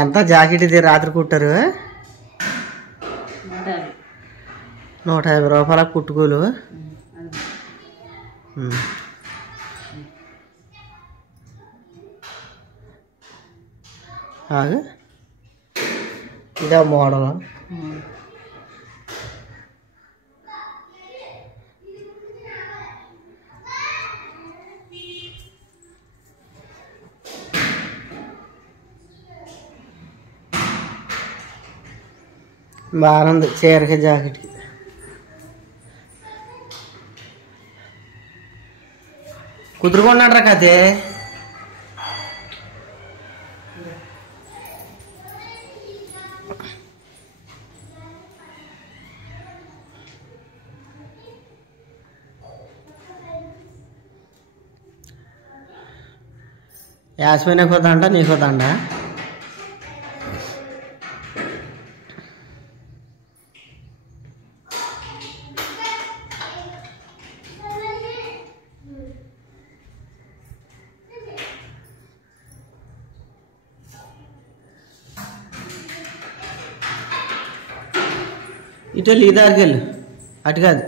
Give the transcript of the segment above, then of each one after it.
ఎంత జాకెట్ ఇది రాత్రి కుట్టారు? 150 రూపాయల కుట్టుకోలు. ఇదే మోడల్. బాగుంది చీరకి జాకెట్కి. కుదురుకున్నాడు రా కదే. యాస్మినే కుదండ నీ కుదండ. ఇటు ఈ దారికి వెళ్ళు, అటు కాదు.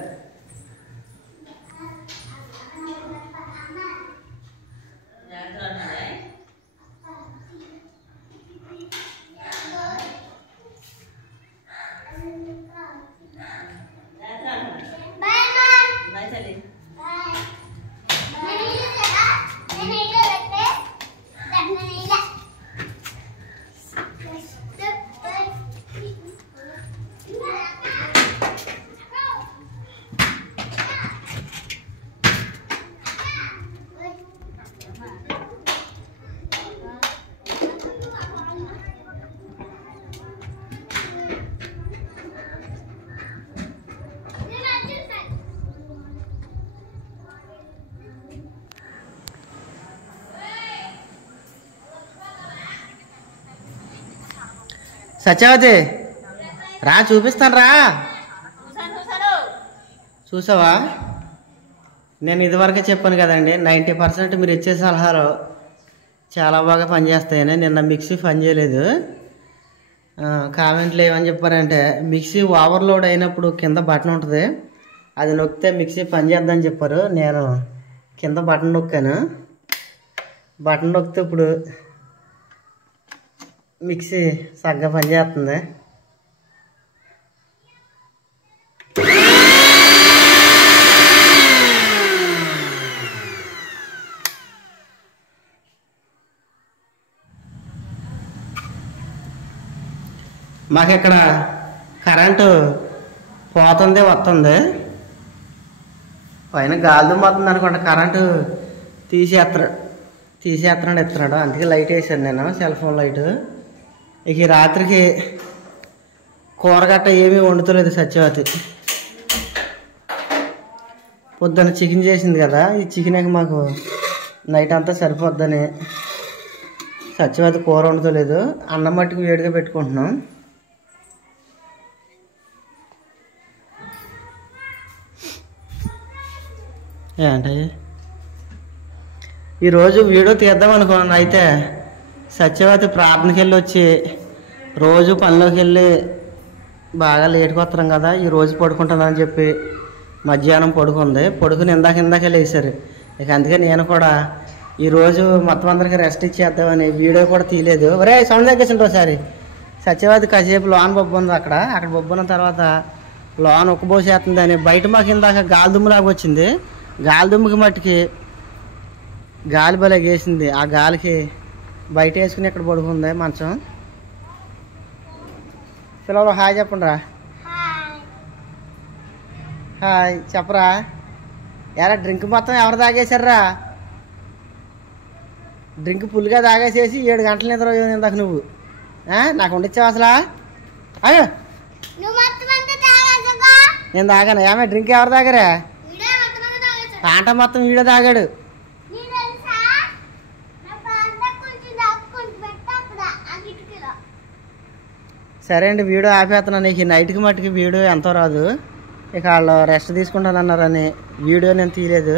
సత్యవతి రా, చూపిస్తాను రా. చూసావా? నేను ఇదివరకే చెప్పాను కదండి, 90% మీరు ఇచ్చే సలహాలు చాలా బాగా పనిచేస్తాయని. నిన్న మిక్సీ పని చేయలేదు. కామెంట్లు ఏమని చెప్పారంటే, మిక్సీ ఓవర్లోడ్ అయినప్పుడు కింద బటన్ ఉంటుంది, అది నొక్కితే మిక్సీ పని చేద్దని చెప్పారు. నేను కింద బటన్ నొక్కాను. బటన్ నొక్కితే ఇప్పుడు మిక్సీ సగ్గా పనిచేస్తుంది. మాకు ఇక్కడ కరెంటు పోతుంది వస్తుంది, పైన గాలి దుమ్ముతుంది అనుకోండి. కరెంటు తీసేస్తున్నాడు ఎత్తున్నాడు, అందుకే లైట్ వేసాను నేను, సెల్ ఫోన్ లైటు. ఇక ఈ రాత్రికి కూరగట్ట ఏమీ వండుతలేదు సత్యవతి. పొద్దున్న చికెన్ చేసింది కదా, ఈ చికెన్కి మాకు నైట్ అంతా సరిపోద్దని సత్యవతి కూర వండుతలేదు. అన్నం మట్టుకు వేడిగా పెట్టుకుంటున్నాం. ఏంటి ఈరోజు వీడియో తీద్దాం అనుకున్నాను. అయితే సత్యవతి ప్రార్థనకి వెళ్ళి వచ్చి రోజు పనిలోకి వెళ్ళి బాగా లేట్కి వస్తున్నాం కదా, ఈరోజు పడుకుంటానని చెప్పి మధ్యాహ్నం పడుకుని ఇందాక లేచారు. ఇక అందుకే నేను కూడా ఈరోజు మొత్తం అందరికీ రెస్ట్ ఇచ్చేద్దామని వీడియో కూడా తీయలేదు. ఒరే సౌండ్ తగ్గేసిండ్రు ఒకసారి. సత్యవతి కాసేపు లోన్ బొబ్బు ఉంది, అక్కడ బొబ్బున్న తర్వాత లోన్ ఉక్కబోసేస్తుందని బయట మాకు ఇందాక గాలి దుమ్ములాగా వచ్చింది. గాలి దుమ్ముకి మట్టుకి గాలి బలే వేసింది. ఆ గాలికి బయట వేసుకుని ఇక్కడ పడుకుంది మంచం. పిల్లలు హాయ్ చెప్పండి రా. హాయ్ చెప్పరా. ఎరా డ్రింక్ మొత్తం ఎవరు తాగేశారా? డ్రింక్ ఫుల్గా తాగేసేసి 7 గంటల నిద్ర ఇందాక నువ్వు. నాకు వండిచ్చావు అసలు? అయ్యో నేను తాగాను. ఏమే డ్రింక్ ఎవరు తాగారా? ఆట మొత్తం వీడే తాగాడు. సరే అండి, వీడియో ఆపేస్తున్నాను. నీకు నైట్కి మట్టుకి వీడియో ఎంతో రాదు. ఇక వాళ్ళు రెస్ట్ తీసుకుంటానన్నారని వీడియో నేను తీయలేదు.